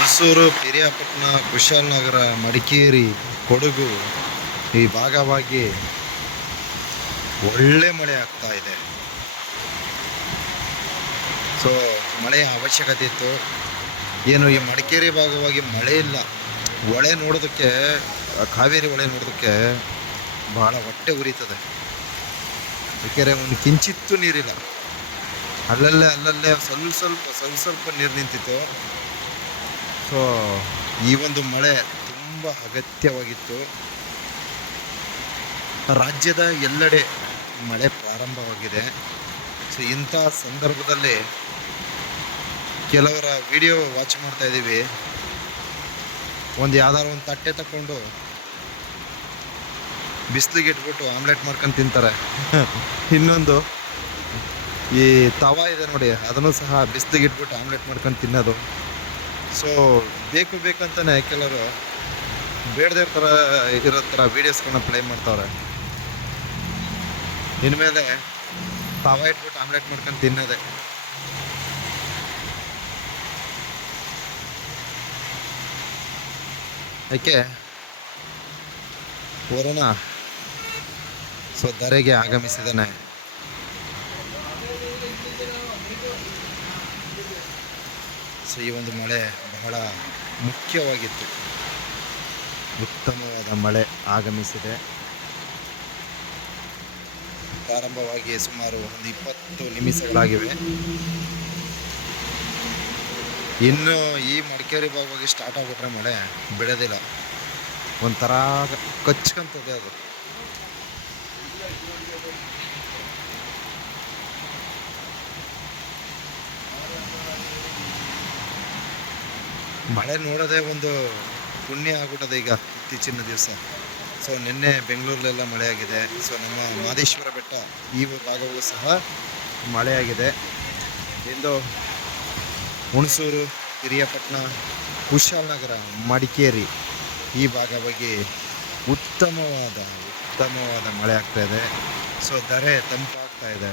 ಹುಣಸೂರು ಪಿರಿಯಾಪಟ್ಟಣ ಕುಶಾಲನಗರ ಮಡಿಕೇರಿ ಕೊಡಗು ಈ ಭಾಗವಾಗಿ ಒಳ್ಳೆ ಮಳೆ ಆಗ್ತಾ ಇದೆ. ಸೊ ಮಳೆಯ ಅವಶ್ಯಕತೆ ಇತ್ತು. ಏನು ಈ ಮಡಿಕೇರಿ ಭಾಗವಾಗಿ ಮಳೆ ಇಲ್ಲ. ಹೊಳೆ ನೋಡೋದಕ್ಕೆ, ಕಾವೇರಿ ಹೊಳೆ ನೋಡೋದಕ್ಕೆ ಬಹಳ ಹೊಟ್ಟೆ ಉರಿತದೆ. ಏಕೆಂದರೆ ಒಂದು ಕಿಂಚಿತ್ತೂ ನೀರಿಲ್ಲ. ಅಲ್ಲಲ್ಲೇ ಅಲ್ಲಲ್ಲೇ ಸ್ವಲ್ಪ ಸ್ವಲ್ಪ ಸ್ವಲ್ಪ ಸ್ವಲ್ಪ ನೀರು ನಿಂತಿತ್ತು. ಸೊ ಈ ಒಂದು ಮಳೆ ತುಂಬ ಅಗತ್ಯವಾಗಿತ್ತು. ರಾಜ್ಯದ ಎಲ್ಲೆಡೆ ಮಳೆ ಪ್ರಾರಂಭವಾಗಿದೆ. ಸೊ ಇಂಥ ಸಂದರ್ಭದಲ್ಲಿ ಕೆಲವರ ವಿಡಿಯೋ ವಾಚ್ ಮಾಡ್ತಾ ಇದ್ದೀವಿ. ಒಂದು ಯಾವ್ದಾದ್ರು ಒಂದು ತಟ್ಟೆ ತಗೊಂಡು ಬಿಸಿಲಿಗೆ ಇಟ್ಬಿಟ್ಟು ಆಮ್ಲೆಟ್ ಮಾಡ್ಕೊಂಡು ತಿಂತಾರೆ. ಇನ್ನೊಂದು ಈ ತವಾ ಇದೆ ನೋಡಿ, ಅದನ್ನು ಸಹ ಬಿಸಿಲಿಗೆ ಇಟ್ಬಿಟ್ಟು ಆಮ್ಲೆಟ್ ಮಾಡ್ಕೊಂಡು ತಿನ್ನೋದು. ಸೊ ಬೇಕು ಬೇಕಂತಾನೆ ಕೆಲವರು ಬೇಡದೇ ಥರ ಇರೋ ಥರ ವೀಡಿಯೋಸ್ಗಳನ್ನ ಪ್ಲೇ ಮಾಡ್ತಾವ್ರೆ. ಇನ್ಮೇಲೆ ತಾವ ಇಟ್ಬಿಟ್ಟು ಆಮ್ಲೆಟ್ ಮಾಡ್ಕೊಂಡು ತಿನ್ನೋದೆ. ಯಾಕೆ ವರುಣ ಸೊ ಧರೆಗೆ ಆಗಮಿಸಿದ್ದಾನೆ. ಸೊ ಈ ಒಂದು ಮಳೆ ಬಹಳ ಮುಖ್ಯವಾಗಿತ್ತು. ಉತ್ತಮವಾದ ಮಳೆ ಆಗಮಿಸಿದೆ. ಪ್ರಾರಂಭವಾಗಿ ಸುಮಾರು ಒಂದು ಇಪ್ಪತ್ತು ನಿಮಿಷಗಳಾಗಿವೆ. ಇನ್ನು ಈ ಮಡಿಕೇರಿ ಭಾಗವಾಗಿ ಸ್ಟಾರ್ಟ್ ಆಗಿಬಿಟ್ರೆ ಮಳೆ ಬಿಡೋದಿಲ್ಲ. ಒಂಥರ ಕಚ್ಕಂತದೆ ಅದು. ಮಳೆ ನೋಡೋದೇ ಒಂದು ಪುಣ್ಯ ಆಗ್ಬಿಟ್ಟದೆ ಈಗ ಇತ್ತೀಚಿನ ದಿವಸ. ಸೊ ನಿನ್ನೆ ಬೆಂಗಳೂರಲ್ಲೆಲ್ಲ ಮಳೆಯಾಗಿದೆ. ಸೊ ನಮ್ಮ ಮಾದೇಶ್ವರ ಬೆಟ್ಟ, ಈ ಭಾಗವೂ ಸಹ ಮಳೆಯಾಗಿದೆ. ಇಂದು ಹುಣಸೂರು, ಹಿರಿಯಪಟ್ಟಣ ಕುಶಾಲನಗರ ಮಡಿಕೇರಿ ಈ ಭಾಗವಾಗಿ ಉತ್ತಮವಾದ ಉತ್ತಮವಾದ ಮಳೆ ಆಗ್ತಾಯಿದೆ ಸೊ ದರೆ ತಂಪಾಗ್ತಾ ಇದೆ.